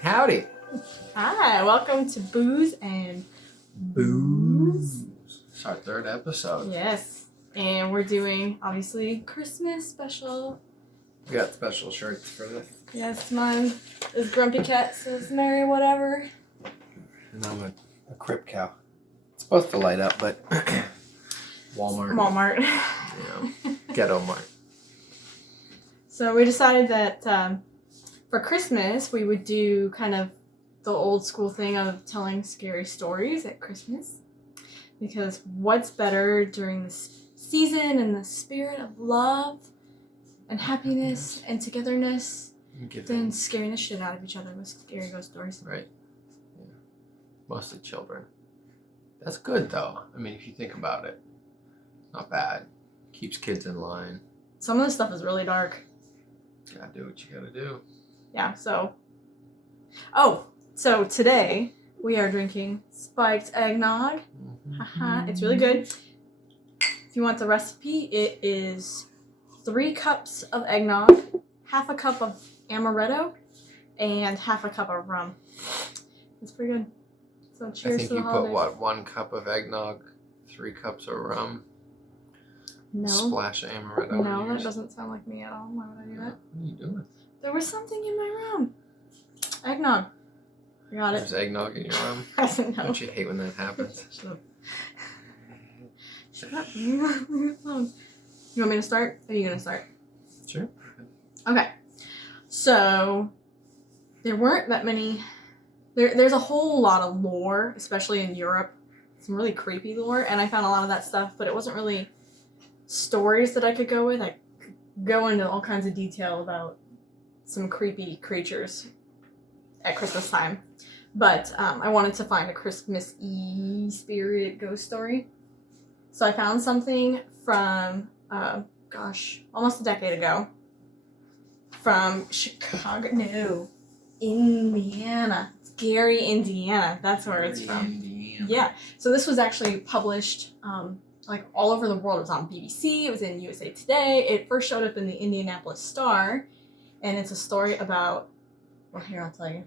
Howdy. Hi, welcome to Booze and Booze. It's our third episode. Yes, and we're doing, obviously, Christmas special. We got special shirts for this. Yes, mine is Grumpy Cat, says Merry whatever. And I'm a Crip Cow. It's supposed to light up, but Walmart. Yeah, Ghetto Mart. So we decided that for Christmas, we would do kind of the old school thing of telling scary stories at Christmas. Because what's better during this season and the spirit of love and happiness and togetherness than scaring the shit out of each other with scary ghost stories. Right. Yeah. Mostly children. That's good, though. I mean, if you think about it. Not bad. Keeps kids in line. Some of the stuff is really dark. Gotta do what you gotta do. Yeah, so... Oh, so today we are drinking spiked eggnog. Haha, it's really good. If you want the recipe, it is 3 cups of eggnog, half a cup of amaretto, and half a cup of rum. It's pretty good. So cheers to the holidays. I think you put, 1 cup of eggnog, 3 cups of rum, No. splash of amaretto. No, that doesn't sound like me at all. Why would I do that? What are you doing? There was something in my rum. Eggnog. I got it. There's eggnog in your rum? I don't know. Don't you hate when that happens? Shut up. You want me to start? Or are you going to start? Sure. Okay. So, there weren't that many... There's a whole lot of lore, especially in Europe. Some really creepy lore, and I found a lot of that stuff, but it wasn't really stories that I could go with. I could go into all kinds of detail about some creepy creatures at Christmas time. But I wanted to find a Christmas-y spirit ghost story. So I found something from, almost a decade ago. From Chicago, no, Indiana. It's Gary, Indiana. That's where it's from. Indiana. Yeah. So this was actually published like all over the world. It was on BBC. It was in USA Today. It first showed up in the Indianapolis Star. And it's a story about, well, here, I'll tell you.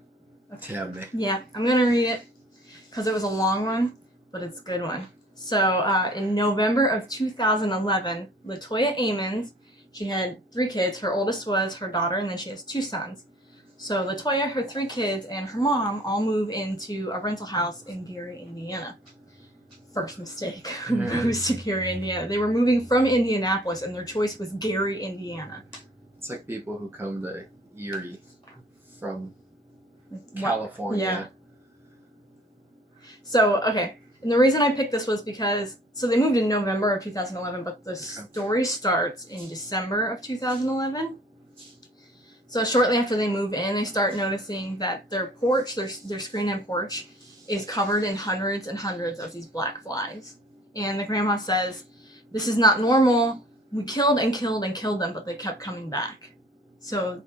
Tell me. Yeah, I'm going to read it because it was a long one, but it's a good one. So in November of 2011, Latoya Amons, she had 3 kids. Her oldest was her daughter, and then she has 2 sons. So Latoya, her 3 kids, and her mom all move into a rental house in Gary, Indiana. First mistake. Who moves to Gary, Indiana? They were moving from Indianapolis, and their choice was Gary, Indiana. It's like people who come to Erie from California. Yeah. So, okay. And the reason I picked this was because, so they moved in November of 2011, but the story starts in December of 2011. So shortly after they move in, they start noticing that their porch, their screen-in porch, is covered in hundreds and hundreds of these black flies. And the grandma says, this is not normal. We killed and killed and killed them, but they kept coming back. So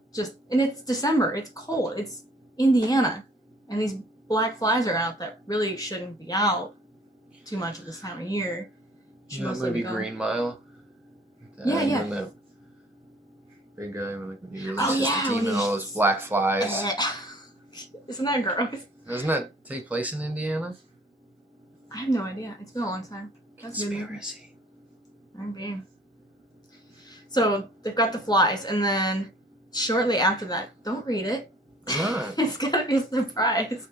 and it's December. It's cold. It's Indiana. And these black flies are out that really shouldn't be out too much at this time of year. You know that movie Green Mile? Yeah. And the big guy when he releases the demon and all those black flies. Isn't that gross? Doesn't that take place in Indiana? I have no idea. It's been a long time. Conspiracy. Maybe. So they've got the flies, and then shortly after that, don't read it. Come on. It's gotta be a surprise.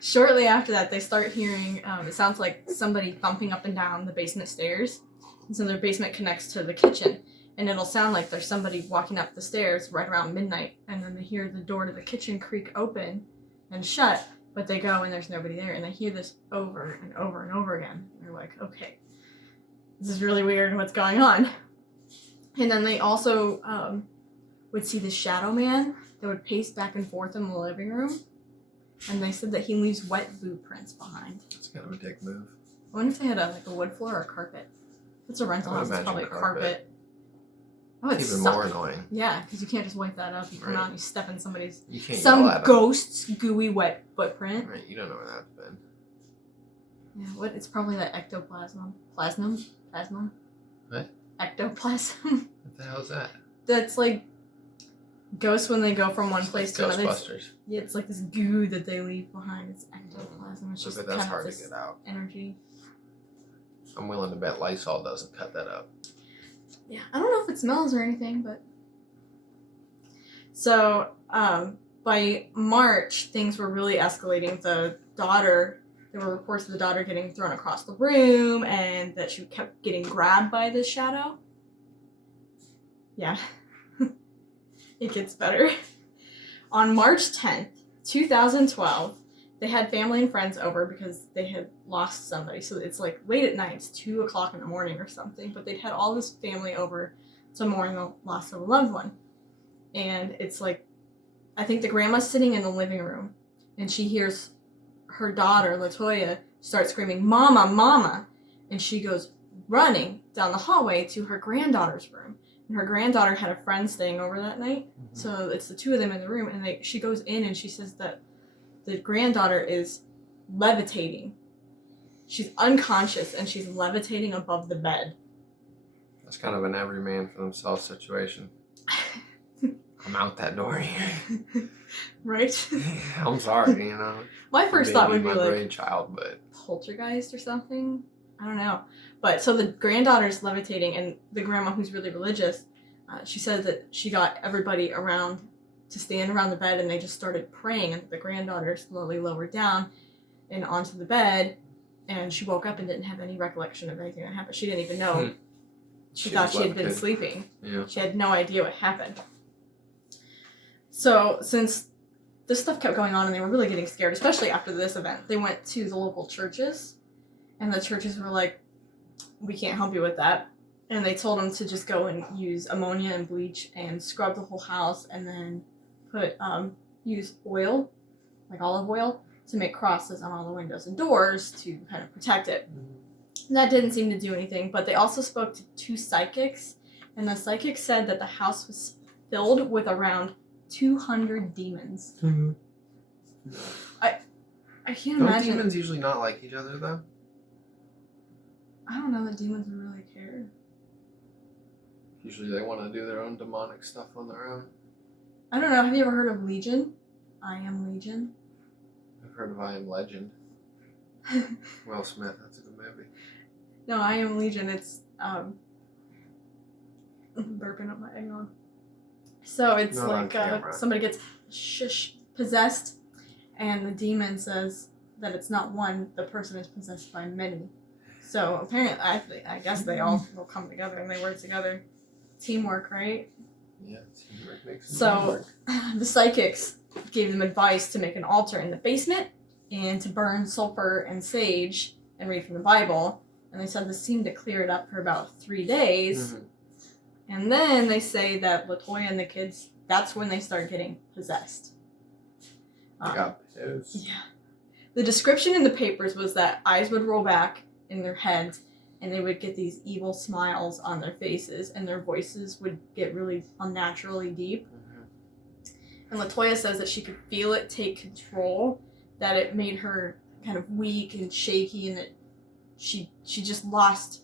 Shortly after that, they start hearing, it sounds like somebody thumping up and down the basement stairs. And so their basement connects to the kitchen. And it'll sound like there's somebody walking up the stairs right around midnight. And then they hear the door to the kitchen creak open and shut. But they go and there's nobody there. And they hear this over and over and over again. And they're like, okay, this is really weird. What's going on? And then they also would see the shadow man that would pace back and forth in the living room. And they said that he leaves wet boot prints behind. That's kind of a dick move. I wonder if they had a wood floor or a carpet. If it's a rental house, it's probably a carpet. Oh, it's even more annoying. Yeah, because you can't just wipe that up. You come out and you step in somebody's... You can't some ghost's gooey wet footprint. Right, you don't know where that's been. Yeah, what? It's probably that ectoplasm. Plasmum? What? Ectoplasm. What the hell is that? That's like... Ghosts, when they go from one It's place like to another, Ghostbusters. it's like this goo that they leave behind. It's ectoplasm. It's I just bet kind that's of hard to this get out. energy. I'm willing to bet Lysol doesn't cut that up. Yeah, I don't know if it smells or anything, but so by March, things were really escalating. There were reports of the daughter getting thrown across the room, and that she kept getting grabbed by this shadow. Yeah, it gets better. On March 10th, 2012, they had family and friends over because they had lost somebody. So it's like late at night, it's 2 o'clock in the morning or something, but they'd had all this family over to mourn the loss of a loved one. And it's like, I think the grandma's sitting in the living room, and she hears her daughter, Latoya, start screaming, "Mama, Mama!" And she goes running down the hallway to her granddaughter's room. And her granddaughter had a friend staying over that night, so it's the two of them in the room, and she goes in and she says that the granddaughter is levitating. She's unconscious, and she's levitating above the bed. That's kind of an every man for themselves situation. I'm out that door here. Right? I'm sorry, you know. My first thought would be my like brainchild, but poltergeist or something. I don't know. But so the granddaughter's levitating, and the grandma, who's really religious, she said that she got everybody around to stand around the bed, and they just started praying, and the granddaughter slowly lowered down and onto the bed, and she woke up and didn't have any recollection of anything that happened. She didn't even know. She thought she had been sleeping. Yeah. She had no idea what happened. So since this stuff kept going on and they were really getting scared, especially after this event, they went to the local churches, and the churches were like, "We can't help you with that." And they told them to just go and use ammonia and bleach and scrub the whole house, and then use oil, like olive oil, to make crosses on all the windows and doors to kind of protect it. And that didn't seem to do anything, but they also spoke to 2 psychics, and the psychics said that the house was filled with around 200 demons. Mm-hmm. I can't Don't imagine. demons usually not like each other, though? I don't know that demons would really care. Usually they want to do their own demonic stuff on their own. I don't know. Have you ever heard of Legion? I Am Legion. I've heard of I Am Legend. Will Smith, that's a good movie. No, I Am Legion. It's burping up my eggnog. So it's Not on like camera. somebody gets possessed, and the demon says that it's not one. The person is possessed by many. So apparently, I guess they all will come together and they work together. Teamwork, right? Yeah, teamwork makes So the psychics gave them advice to make an altar in the basement and to burn sulfur and sage and read from the Bible. And they said this seemed to clear it up for about 3 days. Mm-hmm. And then they say that Latoya and the kids, that's when they start getting possessed. They got pissed. Yeah. The description in the papers was that eyes would roll back in their heads, and they would get these evil smiles on their faces, and their voices would get really unnaturally deep. Mm-hmm. And Latoya says that she could feel it take control, that it made her kind of weak and shaky, and that she just lost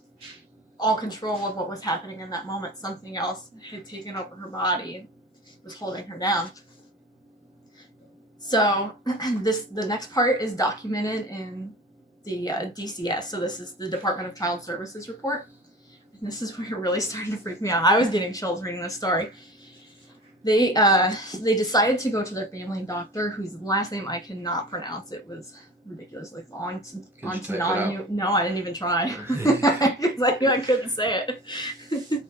all control of what was happening in that moment. Something else had taken over her body and was holding her down. So the next part is documented in the DCS. So this is the Department of Child Services report. And this is where it really started to freak me out. I was getting chills reading this story. They decided to go to their family doctor, whose last name I cannot pronounce. It was ridiculously long. No, I didn't even try because I knew I couldn't say it.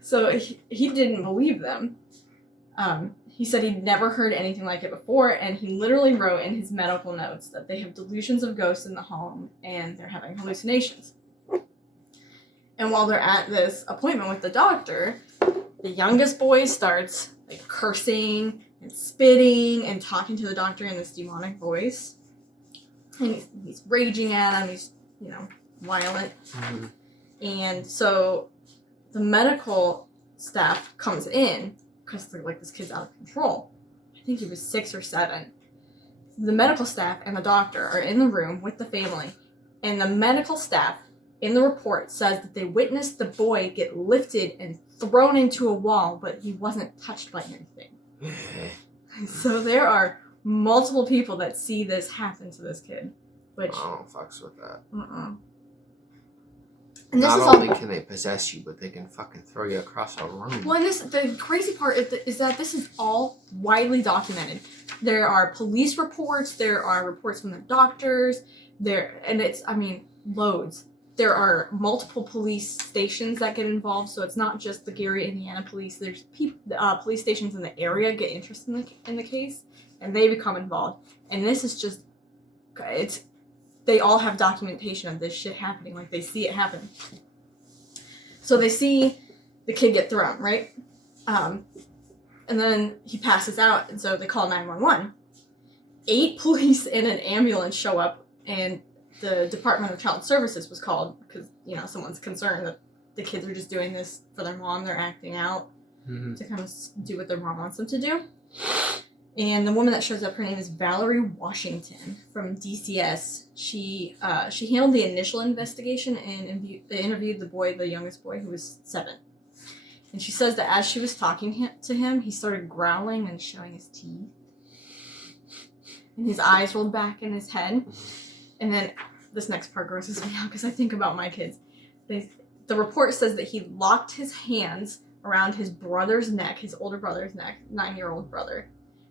So he didn't believe them. He said he'd never heard anything like it before, and he literally wrote in his medical notes that they have delusions of ghosts in the home and they're having hallucinations. And while they're at this appointment with the doctor, the youngest boy starts like cursing and spitting and talking to the doctor in this demonic voice. And he's raging at him, he's, violent. Mm-hmm. And so the medical staff comes in because they're like, this kid's out of control. I think he was 6 or 7. The medical staff and the doctor are in the room with the family, and the medical staff in the report says that they witnessed the boy get lifted and thrown into a wall, but he wasn't touched by anything. So there are multiple people that see this happen to this kid, which I don't fucks with that. And this Not is only all, can they possess you, but they can fucking throw you across a room. well, and the crazy part is that this is all widely documented. There are police reports, there are reports from the doctors, loads. There are multiple police stations that get involved, so it's not just the Gary, Indiana police. There's police stations in the area get interested in the case, and they become involved. And this is just, they all have documentation of this shit happening, like they see it happen. So they see the kid get thrown, right? And then he passes out, and so they call 911. 8 police and an ambulance show up, and the Department of Child Services was called because, someone's concerned that the kids are just doing this for their mom. They're acting out to kind of do what their mom wants them to do. And the woman that shows up, her name is Valerie Washington from DCS. She handled the initial investigation and interviewed the youngest boy, who was 7. And she says that as she was talking to him, he started growling and showing his teeth. And his eyes rolled back in his head. And then this next part grosses me out because I think about my kids. The report says that he locked his hands around his brother's neck, his older brother's neck, 9-year-old brother,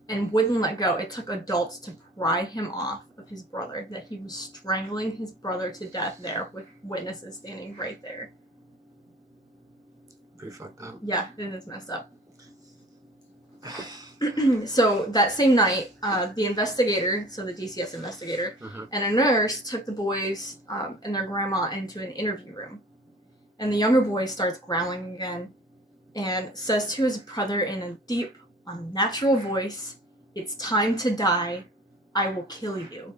and wouldn't let go. It took adults to pry him off of his brother, that he was strangling his brother to death there with witnesses standing right there. Pretty fucked up. Yeah, it is messed up. So that same night, the investigator, so the DCS investigator, and a nurse took the boys and their grandma into an interview room. And the younger boy starts growling again and says to his brother in a deep, unnatural voice, "It's time to die. I will kill you."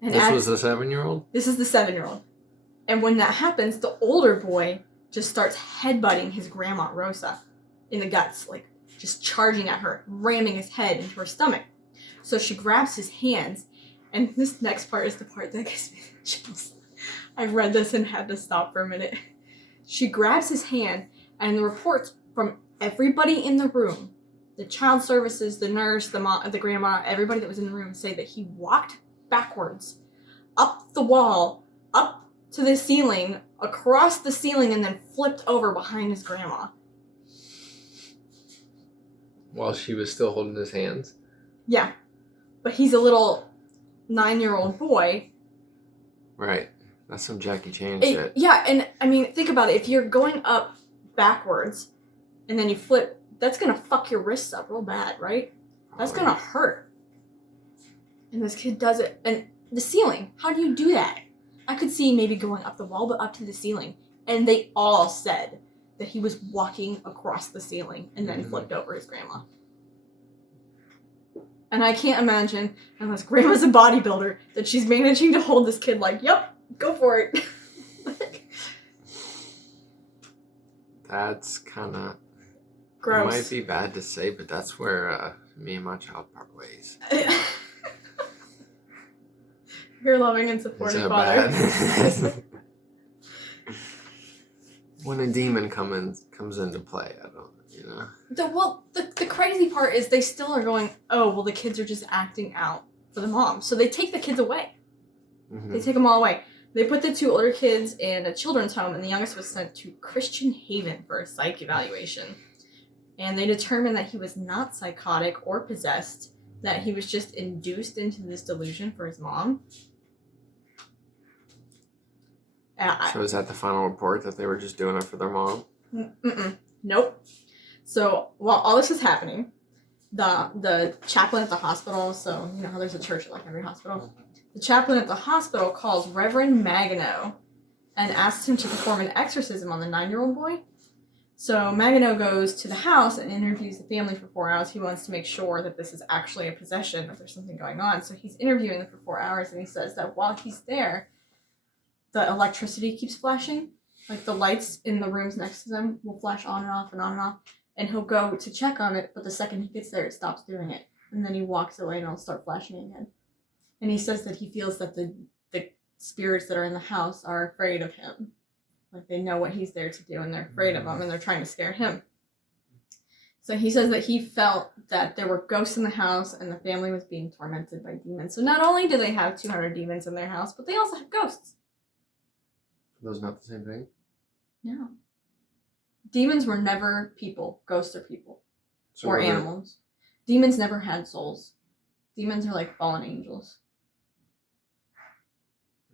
And this was the 7-year-old? This is the 7-year-old. And when that happens, the older boy just starts headbutting his grandma, Rosa, in the guts, like just charging at her, ramming his head into her stomach. So she grabs his hands, and this next part is the part that gives me the chills. I read this and had to stop for a minute. She grabs his hand, and the reports from everybody in the room, the child services, the nurse, the mom, the grandma, everybody that was in the room, say that he walked backwards up the wall, up to the ceiling, across the ceiling, and then flipped over behind his grandma. While she was still holding his hands? Yeah. But he's a little 9-year-old boy. Right. That's some Jackie Chan shit. Yeah, and I mean, think about it. If you're going up backwards and then you flip, that's going to fuck your wrists up real bad, right? That's going to hurt. And this kid does it. And the ceiling, how do you do that? I could see maybe going up the wall, but up to the ceiling. And they all said that he was walking across the ceiling and then flipped over his grandma. And I can't imagine, unless grandma's a bodybuilder, that she's managing to hold this kid like, yep, go for it. That's kind of... Gross. It might be bad to say, but that's where me and my child part ways. You're loving and supportive father. Bad. When a demon comes into play, I don't, The crazy part is they still are going, oh, well, the kids are just acting out for the mom. So they take the kids away. Mm-hmm. They take them all away. They put the 2 older kids in a children's home, and the youngest was sent to Christian Haven for a psych evaluation. And they determined that he was not psychotic or possessed, that he was just induced into this delusion for his mom. So is that the final report, that they were just doing it for their mom? Nope. So while all this is happening, the chaplain at the hospital, so you know how there's a church at like every hospital, the chaplain at the hospital calls Reverend Magano and asks him to perform an exorcism on the 9-year-old boy. So Magano goes to the house and interviews the family for 4 hours. He wants to make sure that this is actually a possession, that there's something going on. So he's interviewing them for 4 hours, and he says that while he's there, the electricity keeps flashing. Like the lights in the rooms next to them will flash on and off and on and off. And he'll go to check on it, but the second he gets there, it stops doing it. And then he walks away and it'll start flashing again. And he says that he feels that the spirits that are in the house are afraid of him. Like they know what he's there to do and they're afraid of him and they're trying to scare him. So he says that he felt that there were ghosts in the house and the family was being tormented by demons. So not only do they have 200 demons in their house, but they also have ghosts. Those not the same thing? No. Demons were never people. Ghosts are people. So or were there- animals. Demons never had souls. Demons are like fallen angels.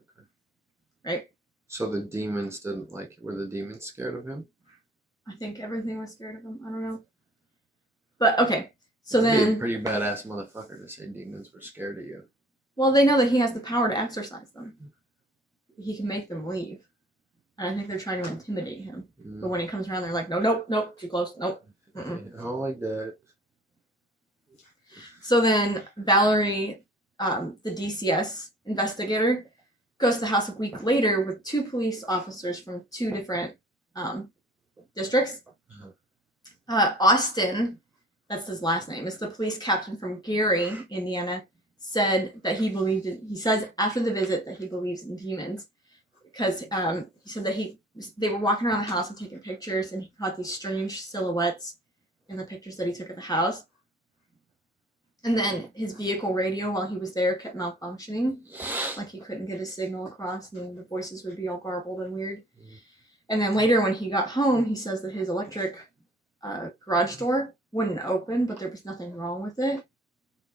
Okay. Right? So the demons didn't like, were the demons scared of him? I think everything was scared of him. I don't know. But okay. So That'd be a then, pretty badass motherfucker to say demons were scared of you. well, they know that he has the power to exorcise them. He can make them leave. And I think they're trying to intimidate him. But when he comes around, they're like, no, nope, nope, too close, nope. Mm-mm. I don't like that. So then Valerie, the DCS investigator, goes to the house a week later with 2 police officers from 2 different districts. Austin, that's his last name, is the police captain from Gary, Indiana, said that he says after the visit that he believes in demons. Because he said that they were walking around the house and taking pictures, and he caught these strange silhouettes in the pictures that he took of the house. And then his vehicle radio while he was there kept malfunctioning. Like he couldn't get his signal across, and then the voices would be all garbled and weird. And then later when he got home, he says that his electric garage door wouldn't open, but there was nothing wrong with it.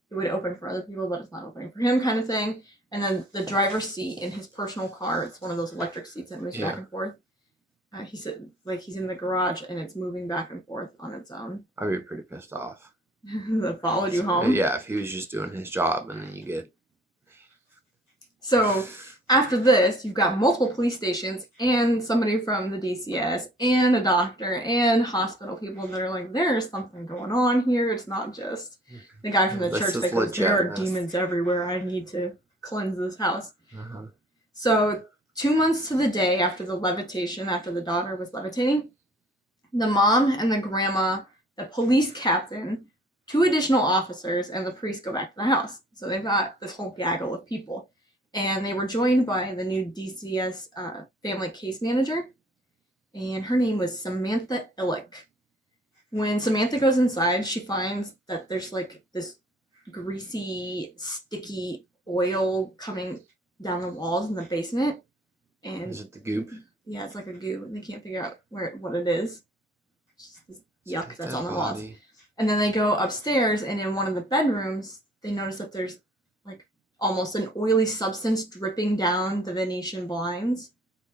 It would open for other people, but it's not opening for him, kind of thing. And then the driver's seat in his personal car, it's one of those electric seats that moves back and forth. He said, like, he's in the garage and it's moving back and forth on its own. I'd be pretty pissed off. That followed you home. Yeah, if he was just doing his job and then you get... So after this, you've got multiple police stations and somebody from the DCS and a doctor and hospital people that are like, there's something going on here. It's not just the guy from the This church is that goes, there are legit. demons everywhere. I need to cleanse this house. Uh-huh. So 2 months to the day after the levitation, after the daughter was levitating, the mom and the grandma, the police captain, 2 additional officers, and the priest go back to the house. So they've got this whole gaggle of people. And they were joined by the new DCS family case manager. And her name was Samantha Illick. When Samantha goes inside, she finds that there's like this greasy, sticky oil coming down the walls in the basement. And Is it the goop? yeah, it's like a goo, and they can't figure out what it is. It's just this yuck that's on the walls. body. And then they go upstairs, and in one of the bedrooms, they notice that there's like almost an oily substance dripping down the Venetian blinds.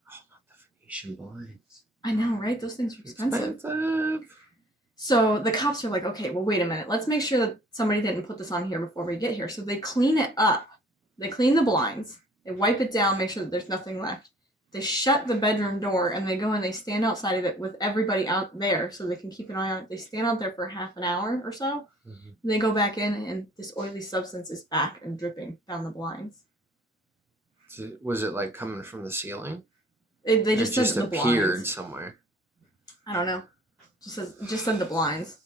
Oh, not the Venetian blinds. I know, right? Those things are expensive. Expensive. So the cops are like, okay, well, wait a minute. Let's make sure that somebody didn't put this on here before we get here. So they clean it up. They clean the blinds. They wipe it down, make sure that there's nothing left. They shut the bedroom door, and they go and they stand outside of it with everybody out there so they can keep an eye on it. They stand out there for half an hour or so. Mm-hmm. And they go back in, and this oily substance is back and dripping down the blinds. So was it like coming from the ceiling? They It just said just the appeared blinds. somewhere. I don't know. Just said the blinds.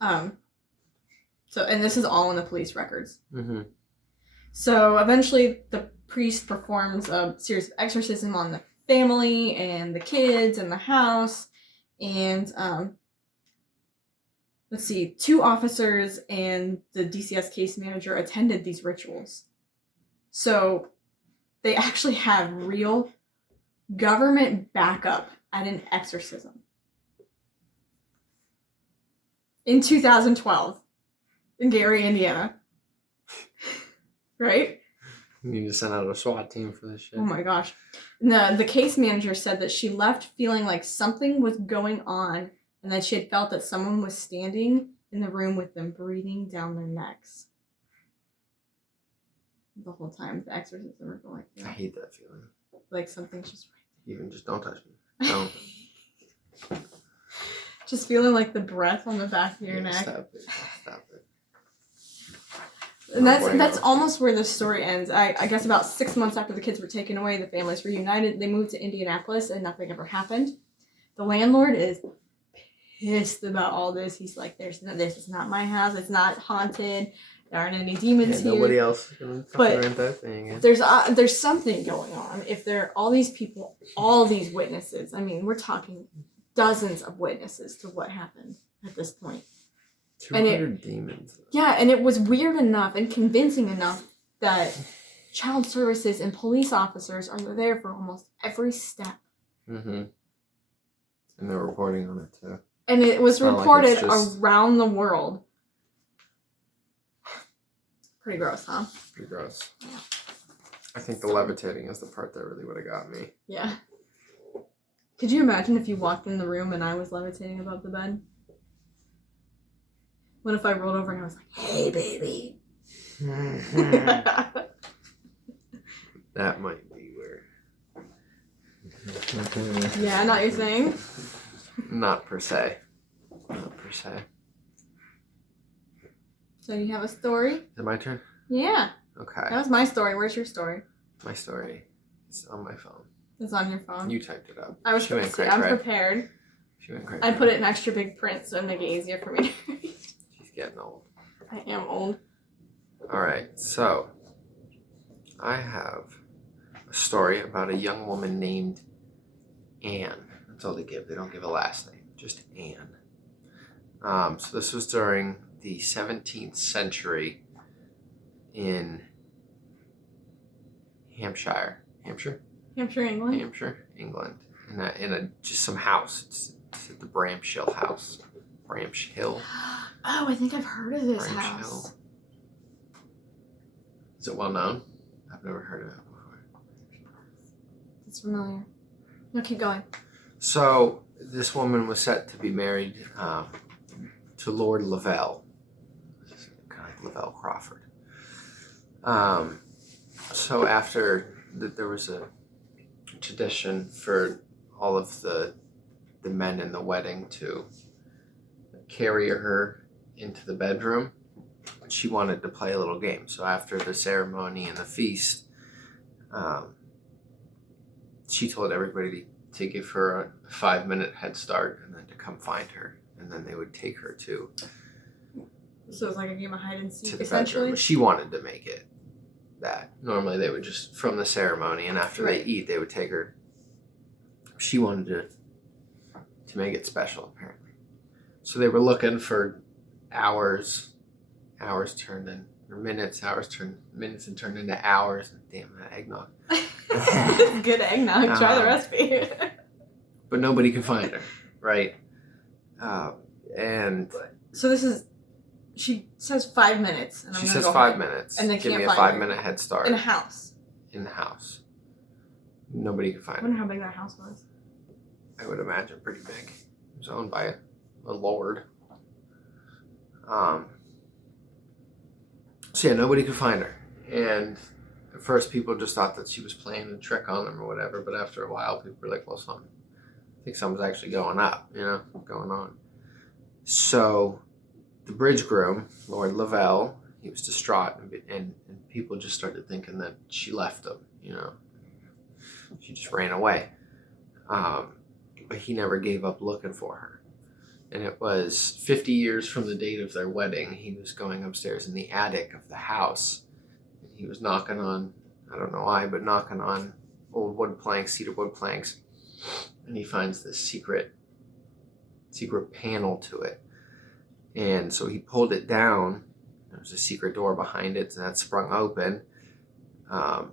So, and this is all in the police records. Mm-hmm. So eventually the priest performs a series of exorcism on the family and the kids and the house. And let's see, 2 officers and the DCS case manager attended these rituals. So they actually have real government backup at an exorcism. In 2012, in Gary, Indiana. Right? You need to send out a SWAT team for this shit. Oh my gosh. The case manager said that she left feeling like something was going on and that she had felt that someone was standing in the room with them, breathing down their necks. The whole time the exorcism were going. I hate that feeling. Like something's just Even just don't touch me. Don't. just feeling like the breath on the back of your Yeah, neck. Stop it. Stop it. And No that's bueno. almost where the story ends. I guess about 6 months after the kids were taken away, the families reunited. They moved to Indianapolis, and nothing ever happened. The landlord is pissed about all this. He's like, this is not my house. It's not haunted. There aren't any demons here. Nobody else is gonna But fucking rent that thing. Yeah. There's something going on. If there are all these people, all these witnesses. I mean, we're talking dozens of witnesses to what happened at this point. 200 demons. Yeah, and it was weird enough and convincing enough that child services and police officers are there for almost every step. Mm-hmm. And they're reporting on it too. And it was It's not like reported it's just- around the world. Pretty gross, huh? Pretty gross. Yeah. I think the levitating is the part that really would have got me. Yeah. Could you imagine if you walked in the room and I was levitating above the bed? What if I rolled over and I was like, "Hey, baby"? That might be weird. Yeah, not your thing. Not per se. Not per se. So you have a story? Is it my turn? Yeah. Okay. That was my story. Where's your story? My story is on my phone. It's on your phone. You typed it up. I was She went prepared. I'm cray-cray. prepared. She went crazy. I put it in extra big print so it'd make it easier for me to read. She's getting old. I am old. Alright, so I have a story about a young woman named Anne. That's all they give. They don't give a last name, just Anne. So this was during the 17th century in Hampshire, Hampshire, England. England, in a just some house. It's at the Bramshill House. Bramshill. Oh, I think I've heard of this Bramshill. house. Is it well known? I've never heard of it before. It's familiar. No, keep going. So this woman was set to be married to Lord Lavelle, kind of like Lavelle Crawford. So after there was a tradition for all of the men in the wedding to carry her into the bedroom. She wanted to play a little game. So after the ceremony and the feast, she told everybody to give her a 5-minute head start and then to come find her. And then they would take her to So it's like a game of hide and seek, the essentially. bedroom. She wanted to make it that. Normally they would just, from the ceremony, and after they eat, they would take her. She wanted to make it special, apparently. So they were looking for hours turned in, or minutes, minutes and turned into hours. Damn, that eggnog. Good eggnog. Try the recipe. But nobody could find her, right? And So this is. She says 5 minutes. And I'm she gonna says go 5 hide. minutes. And they Give can't me a find her. 5-minute head start In a house. in the house. Nobody could I find her. wonder how big that house was. I would imagine pretty big. It was owned by a lord. So yeah, nobody could find her. And at first people just thought that she was playing a trick on them or whatever, but after a while people were like, well, I think something's actually going on. So the bridge groom, Lord Lavelle, he was distraught and people just started thinking that she left him, She just ran away. But he never gave up looking for her. And it was 50 years from the date of their wedding. He was going upstairs in the attic of the house. And he was knocking on, I don't know why, but knocking on old wood planks, cedar wood planks. And he finds this secret panel to it. And so he pulled it down. There was a secret door behind it, and that sprung open. And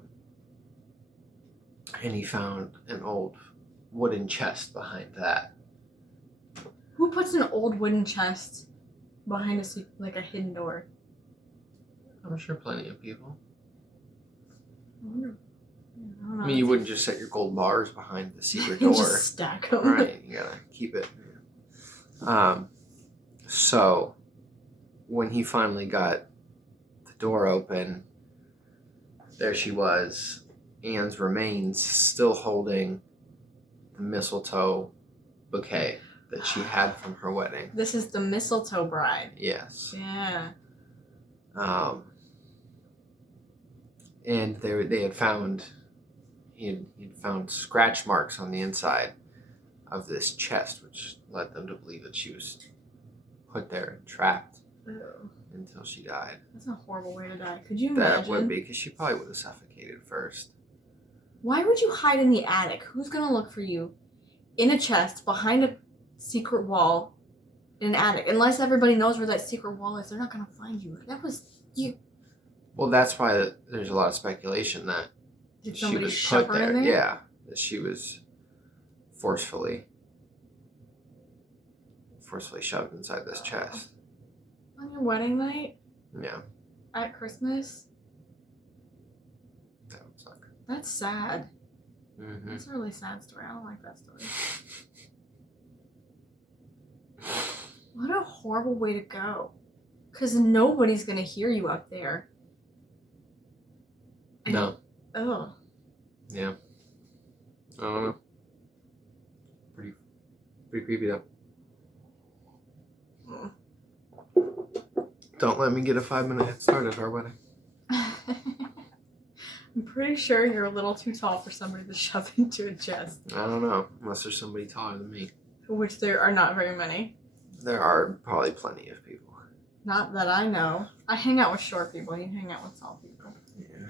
he found an old wooden chest behind that. Who puts an old wooden chest behind a hidden door? I'm sure plenty of people. I wonder. I don't know. I mean, you wouldn't just set your gold bars behind the secret You door. just stack them. Right, you gotta keep it. So when he finally got the door open, there she was, Anne's remains, still holding the mistletoe bouquet that she had from her wedding. This is the mistletoe bride. Yes. Yeah. And they had found, he'd found scratch marks on the inside of this chest, which led them to believe that she was put there and trapped Ew. until she died. That's a horrible way to die. Could you That imagine? would be, because she probably would have suffocated first. Why would you hide in the attic? Who's gonna look for you in a chest behind a secret wall in an attic. Unless everybody knows where that secret wall is, they're not gonna find you. That was you. Well, that's why there's a lot of speculation that Did she somebody was shove put her there. in there? Yeah, that she was forcefully shoved inside this chest. On your wedding night Yeah, at Christmas. that would suck. That's sad. Mm-hmm. That's a really sad story. I don't like that story. What a horrible way to go. Because nobody's going to hear you up there. No. Oh. Yeah. I don't know. Pretty creepy though. Mm. Don't let me get a 5-minute head start at our wedding. I'm pretty sure you're a little too tall for somebody to shove into a chest. I don't know, unless there's somebody taller than me. Which there are not very many. There are probably plenty of people. Not that I know. I hang out with short people. You hang out with tall people. Yeah.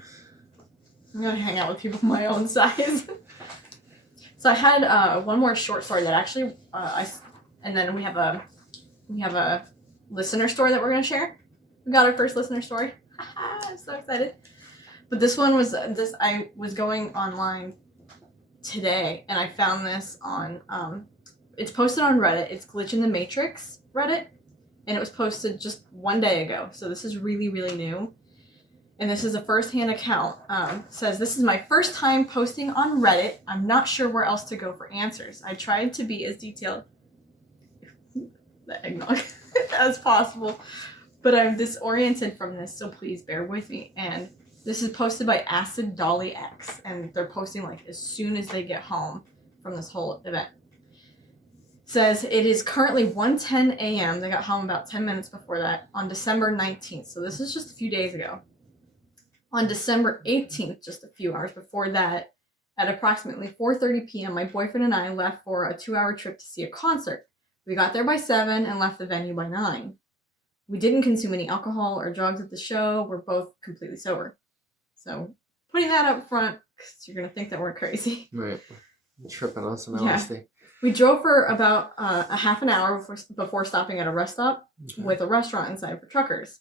I'm gonna hang out with people my own size. So I had one more short story that actually and then we have a listener story that we're gonna share. We got our first listener story. I'm so excited. But this one was I was going online today and I found this on it's posted on Reddit. It's Glitch in the Matrix Reddit, and it was posted just one day ago. So this is really, really new. And this is a first-hand account. Says, this is my first time posting on Reddit. I'm not sure where else to go for answers. I tried to be as detailed the eggnog as possible, but I'm disoriented from this, so please bear with me. And this is posted by Acid Dolly X, and they're posting like as soon as they get home from this whole event. Says it is currently 1:10 a.m. They got home about 10 minutes before that on December 19th. So this is just a few days ago. On December 18th, just a few hours before that, at approximately 4:30 p.m., my boyfriend and I left for a 2-hour trip to see a concert. We got there by 7 and left the venue by 9. We didn't consume any alcohol or drugs at the show. We're both completely sober. So putting that up front, because you're going to think that we're crazy. Right. Tripping on some Yeah. LSD. We drove for about a half an hour before stopping at a rest stop with a restaurant inside for truckers.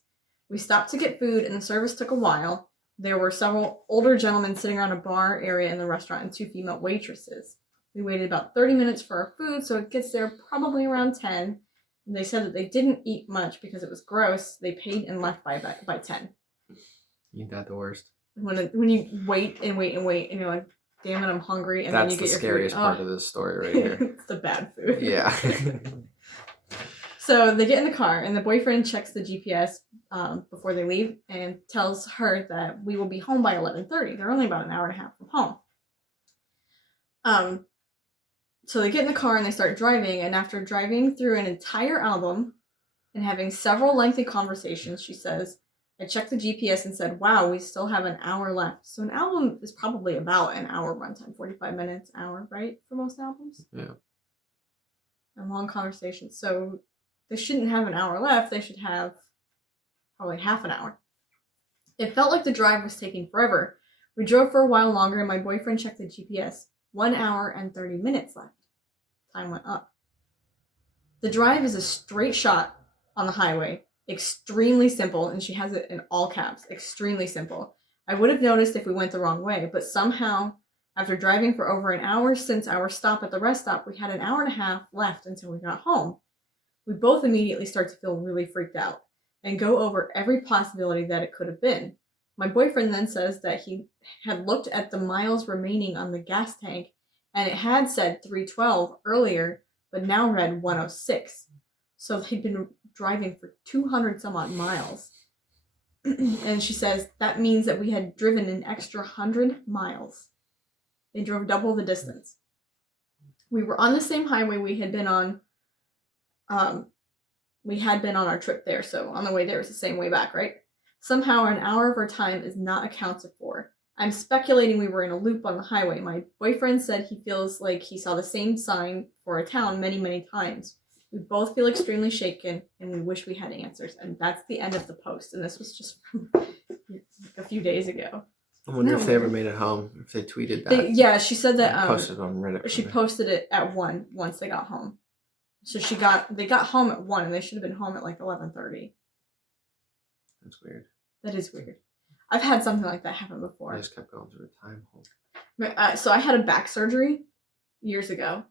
We stopped to get food and the service took a while. There were several older gentlemen sitting around a bar area in the restaurant and 2 female waitresses. We waited about 30 minutes for our food, so it gets there probably around 10. And they said that they didn't eat much because it was gross. They paid and left by 10. Ain't that the worst? When you wait and wait and wait and you're like, damn it, I'm hungry. And That's then you get the your scariest food. part of this story right here. It's the bad food. Yeah. So they get in the car and the boyfriend checks the GPS before they leave and tells her that we will be home by 11:30. They're only about an hour and a half from home. So they get in the car and they start driving, and after driving through an entire album and having several lengthy conversations, she says, I checked the GPS and said, wow, we still have an hour left. So an album is probably about an hour runtime, 45 minutes, hour, right? For most albums? Yeah. And long conversations. So they shouldn't have an hour left. They should have probably half an hour. It felt like the drive was taking forever. We drove for a while longer and my boyfriend checked the GPS. 1 hour and 30 minutes left. Time went up. The drive is a straight shot on the highway. Extremely simple, and she has it in all caps. Extremely simple. I would have noticed if we went the wrong way, but somehow, after driving for over an hour since our stop at the rest stop, we had an hour and a half left until we got home. We both immediately start to feel really freaked out and go over every possibility that it could have been. My boyfriend then says that he had looked at the miles remaining on the gas tank and it had said 312 earlier, but now read 106. So they'd been driving for 200 some odd miles. And she says that means that we had driven an extra 100 miles. They drove double the distance. We were on the same highway we had been on. We had been on our trip there, so on the way there was the same way back, right? Somehow an hour of our time is not accounted for. I'm speculating we were in a loop on the highway. My boyfriend said he feels like he saw the same sign for a town many, many times. We both feel extremely shaken and we wish we had answers. And that's the end of the post. And this was just from a few days ago. I wonder if they ever made it home, if they tweeted that. Yeah, she said that posted on Reddit. she posted it at 1 once they got home. So they got home at 1 and they should have been home at like 11:30. That's weird. That is weird. I've had something like that happen before. I just kept going through a time hole. So I had a back surgery years ago.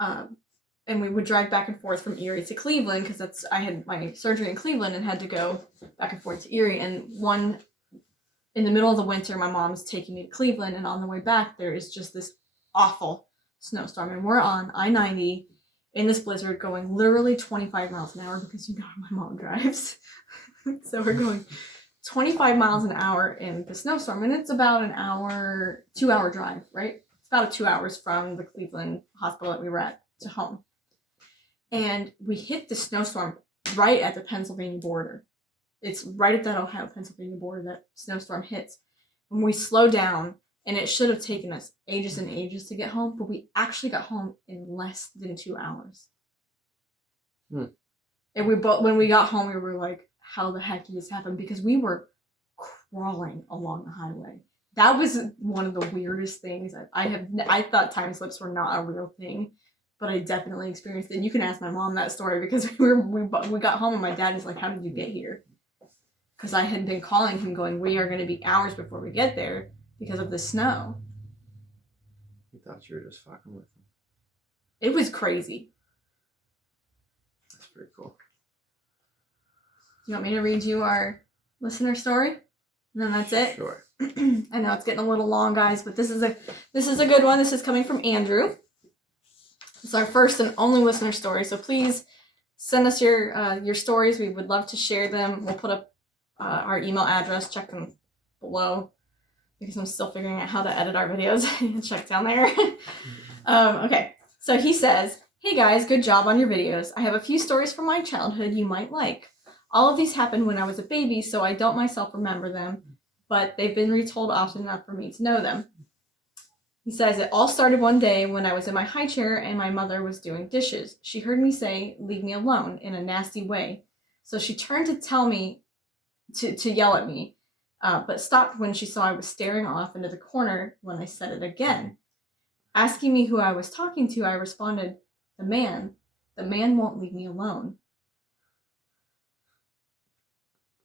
And we would drive back and forth from Erie to Cleveland because I had my surgery in Cleveland and had to go back and forth to Erie. And in the middle of the winter, my mom's taking me to Cleveland, and on the way back, there is just this awful snowstorm, and we're on I-90 in this blizzard going literally 25 miles an hour because you know how my mom drives. So we're going 25 miles an hour in the snowstorm, and it's about an hour, 2-hour drive, right? It's about 2 hours from the Cleveland hospital that we were at to home. And we hit the snowstorm right at the Pennsylvania border. It's right at that Ohio-Pennsylvania border that snowstorm hits. And we slow down, and it should have taken us ages and ages to get home, but we actually got home in less than 2 hours. And when we got home, we were like, how the heck did this happen? Because we were crawling along the highway. That was one of the weirdest things. I thought time slips were not a real thing, but I definitely experienced it. And you can ask my mom that story because we got home and my dad is like, how did you get here? Because I had been calling him going, we are going to be hours before we get there because of the snow. He thought you were just fucking with him. It was crazy. That's pretty cool. You want me to read you our listener story? And then that's it? Sure. I know it's getting a little long, guys, but this is a good one. This is coming from Andrew. It's our first and only listener story, so please send us your stories. We would love to share them. We'll put up our email address. Check them below because I'm still figuring out how to edit our videos. Check down there. Okay, so he says, hey guys, good job on your videos. I have a few stories from my childhood you might like. All of these happened when I was a baby, so I don't myself remember them, but they've been retold often enough for me to know them. He says, it all started one day when I was in my high chair and my mother was doing dishes. She heard me say, leave me alone, in a nasty way. So she turned to tell me, to yell at me, but stopped when she saw I was staring off into the corner when I said it again. Asking me who I was talking to, I responded, the man won't leave me alone.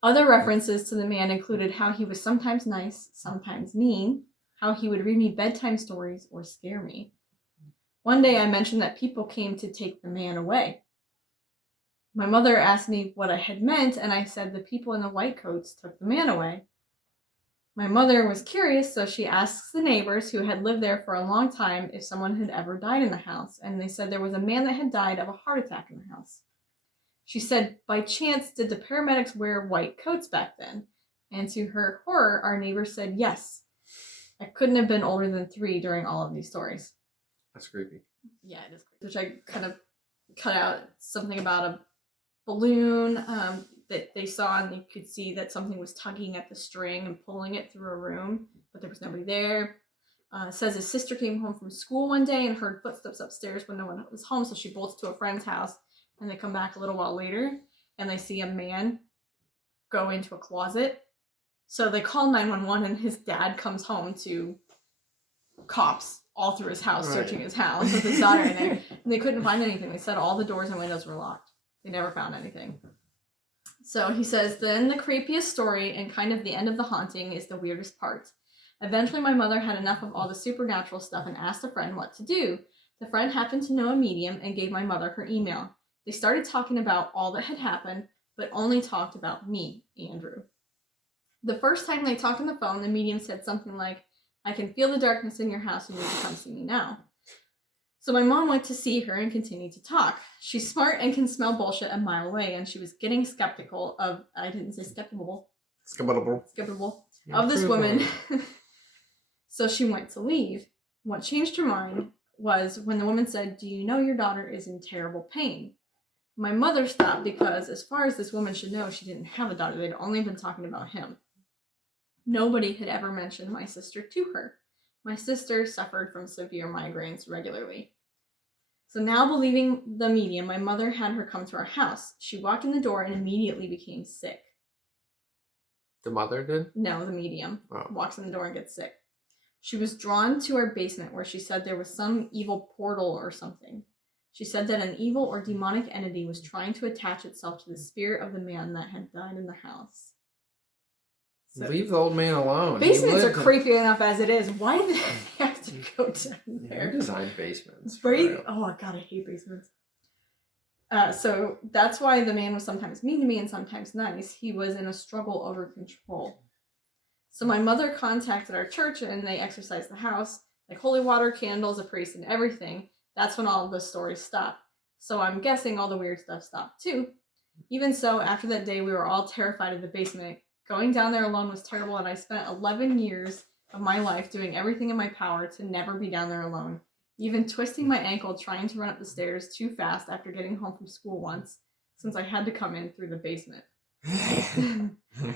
Other references to the man included how he was sometimes nice, sometimes mean, how he would read me bedtime stories or scare me. One day I mentioned that people came to take the man away. My mother asked me what I had meant, and I said the people in the white coats took the man away. My mother was curious, so she asks the neighbors who had lived there for a long time if someone had ever died in the house, and they said there was a man that had died of a heart attack in the house. She said, by chance, did the paramedics wear white coats back then? And to her horror, our neighbor said yes. I couldn't have been older than 3 during all of these stories. That's creepy. Yeah, it is creepy. Which I kind of cut out something about a balloon that they saw, and they could see that something was tugging at the string and pulling it through a room, but there was nobody there. It says his sister came home from school one day and heard footsteps upstairs when no one was home, so she bolts to a friend's house, and they come back a little while later, and they see a man go into a closet. So they call 911, and his dad comes home to cops all through his house, searching his house with his daughter in there. And they couldn't find anything. They said all the doors and windows were locked. They never found anything. So he says, then the creepiest story and kind of the end of the haunting is the weirdest part. Eventually my mother had enough of all the supernatural stuff and asked a friend what to do. The friend happened to know a medium and gave my mother her email. They started talking about all that had happened, but only talked about me, Andrew. The first time they talked on the phone, the medium said something like, I can feel the darkness in your house, you need to come see me now. So my mom went to see her and continued to talk. She's smart and can smell bullshit a mile away, and she was getting skeptical of, I didn't say skeptical, of this woman. So she went to leave. What changed her mind was when the woman said, do you know your daughter is in terrible pain? My mother stopped because, as far as this woman should know, she didn't have a daughter. They'd only been talking about him. Nobody had ever mentioned my sister to her. My sister suffered from severe migraines regularly. So now, believing the medium, my mother had her come to our house. She walked in the door and immediately became sick. The mother did? No, the medium. Oh. Walks in the door and gets sick. She was drawn to our basement where she said there was some evil portal or something. She said that an evil or demonic entity was trying to attach itself to the spirit of the man that had died in the house. So, Leave the old man alone. He basements are lived in- creepy enough as it is. Why do they have to go down Who there? designed basements? for Right? real? Oh, God, I hate basements. So that's why the man was sometimes mean to me and sometimes nice. He was in a struggle over control. So my mother contacted our church and they exorcised the house, like holy water, candles, a priest, and everything. That's when all of the stories stopped. So I'm guessing all the weird stuff stopped too. Even so, after that day, we were all terrified of the basement. Going down there alone was terrible, and I spent 11 years of my life doing everything in my power to never be down there alone. Even twisting my ankle trying to run up the stairs too fast after getting home from school once, since I had to come in through the basement.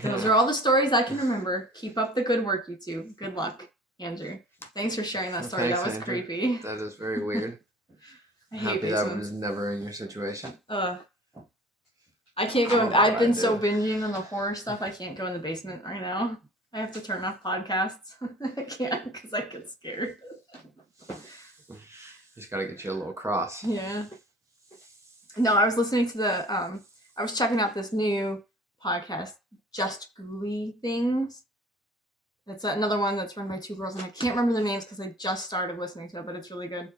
Those are all the stories I can remember. Keep up the good work, you two. Good luck, Andrew. Thanks for sharing that Well, story. thanks, That was Andrew. creepy. That is very weird. I I'm hate happy that basements. was never in your situation. I can't go. I don't know I've what been I so do. binging on the horror stuff. I can't go in the basement right now. I have to turn off podcasts. I can't because I get scared. Just gotta get you a little cross. Yeah. No, I was listening to the. I was checking out this new podcast, Just Ghouly Things. It's another one that's run by two girls, and I can't remember their names because I just started listening to it, but it's really good.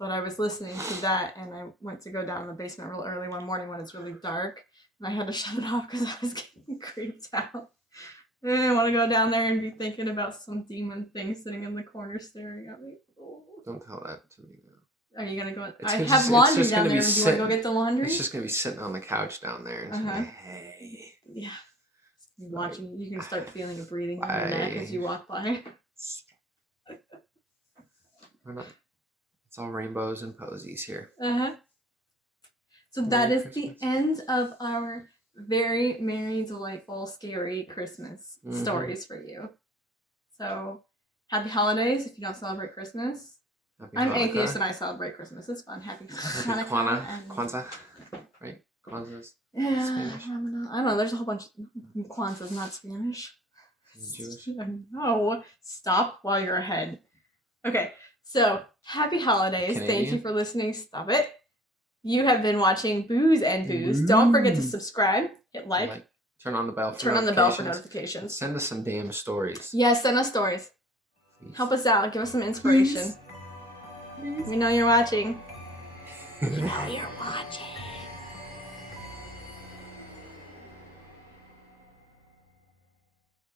But I was listening to that, and I went to go down in the basement real early one morning when it's really dark, and I had to shut it off because I was getting creeped out. I didn't want to go down there and be thinking about some demon thing sitting in the corner staring at me. Oh. Don't tell that to me though. Are you gonna go? It's I just- have it's laundry just down gonna there. be Do you want to go sitting- get the laundry? It's just gonna be sitting on the couch down there and just be like, hey. Yeah. You're watching. You can start feeling a breathing on your neck as you walk by. We're not. It's all rainbows and posies here. So that Merry is Christmas. the end of our very merry, delightful, scary Christmas Mhm. stories for you. So happy holidays if you don't celebrate Christmas. Happy I'm Hanukkah. atheist and I celebrate Christmas. It's fun. Happy Happy Hanukkah and- Kwanzaa, right? Kwanzaa's Yeah, Spanish. I don't know. There's a whole bunch. Kwanzaa's not Spanish. Jewish. No, stop while you're ahead. Okay, so happy holidays. Thank you Canadian. for listening. Stop it. You have been watching Booze and Booze. Don't forget to Booze. subscribe, hit like, Turn on the bell. For turn on the bell for notifications. notifications. Send us some damn stories. Yes, send us stories. Please. Help us out. Give us some inspiration. Please. We know you're watching. Please. We know you're watching.